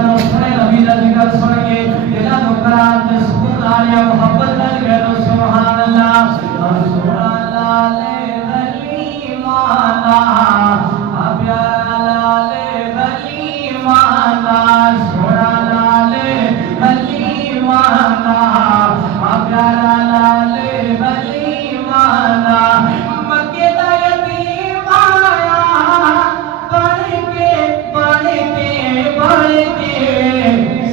جانو سنے نبی دا ذکر سن کے دلان و قرآن تے سکون آیا محبت لگ گئے سبحان اللہ سبحان اللہ لے ولی مانا پیارا لالے ولی مانا سبحان اللہ لے ولی مانا پیارا لالے ولی مانا مکے دا یتیم آیا بڑھ کے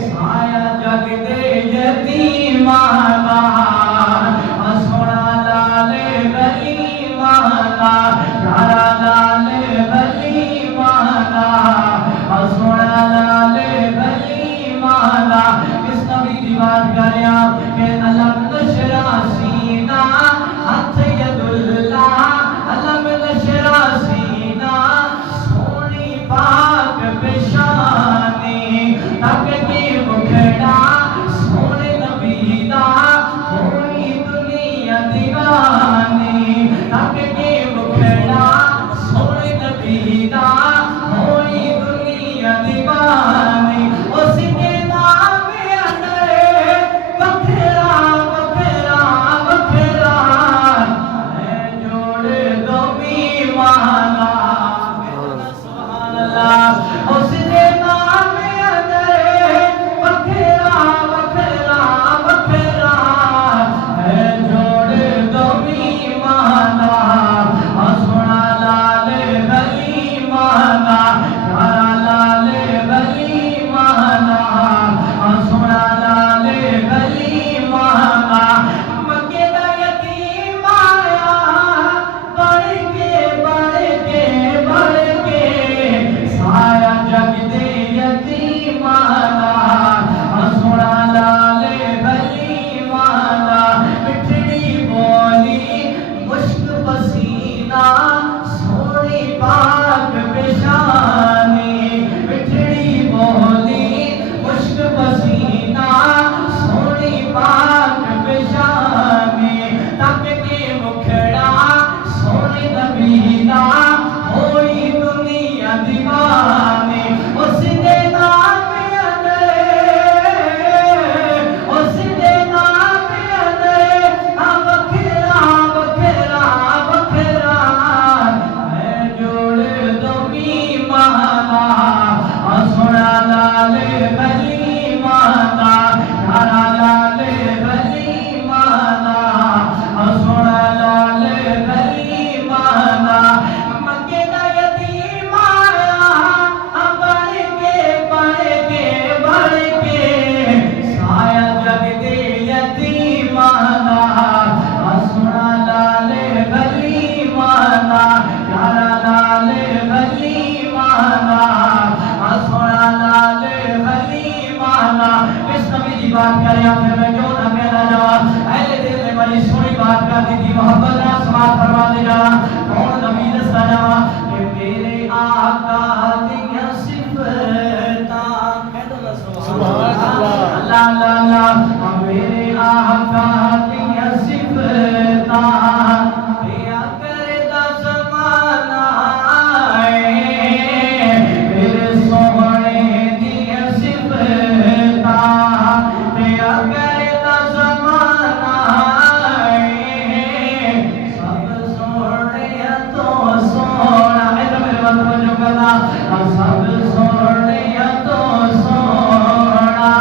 سایہ جگ دے یتیمانا سونا لالے ولی مانا پیارا لالے ولی مانا سونا لالے ولی مانا اس نبی دی بات کریاں کہ علم نشرا سینہ ہتھ ید اللہ علم نشرا سینہ سونی پاک پیشانی تک کی مکھڑا سونے نبی دا ہوئی دنیا دیوانی تک کی مکھڑا سونے نبی دا ہوئی دنیا دیوانی اس کے نام اندر بکھرا بکھرا بکھرا ہے جوڑ دو بیمانا سبحان اللہ اس کے نام اندر بکھرا بکھرا بکھرا ہے جوڑ دو بیمانا سونا لالے ولی مانا پیارا لالے ولی مانا سونا لالے ولی مانا مکے دا یتیم آیا بڑھ کے سایہ جگ دے یتیمانا سونا لالے ولی مانا مٹھڑی بولی مشک پسینہ سونی پاک پیشانی مٹھڑی بولی مشک پسینہ سونی پاک پیشانی تک کے مکھڑا سونے نبی دا ہوئی دنیا دیوانی اس دے نام اندر اس دے نام اندر بکھرا بکھرا بکھرا ہے جوڑ دو بیمانا سونا لالے ولی مانا پیارا لالے ولی مانا سونا لالے ولی مانا مکے دا یتیم آیا بڑھ کے سایہ جگ دے یتیمانا سونا لالے ولی مانا پیارا لالے ولی مانا سونا لالے ولی مانا اس نبی دی بات کریا پھر میں کیوں نہ کہنا جاوا اہل دل نے بڑی سونی بات کر دی تھی محبت نہ سماعت فرما دے جا کون نبی دستا جاوا کہ میرے آقا دیاں صفتاں کہہ دو سبحان اللہ اللہ اللہ میرے آقا دیاں صفتاں دیا کردا زمانہ میرے سوہنے دیاں صفتاں دیا کردا زمانہ سب سونے تو سونا ایسا میرے بات توجہ کرنا سب سونے تو سونا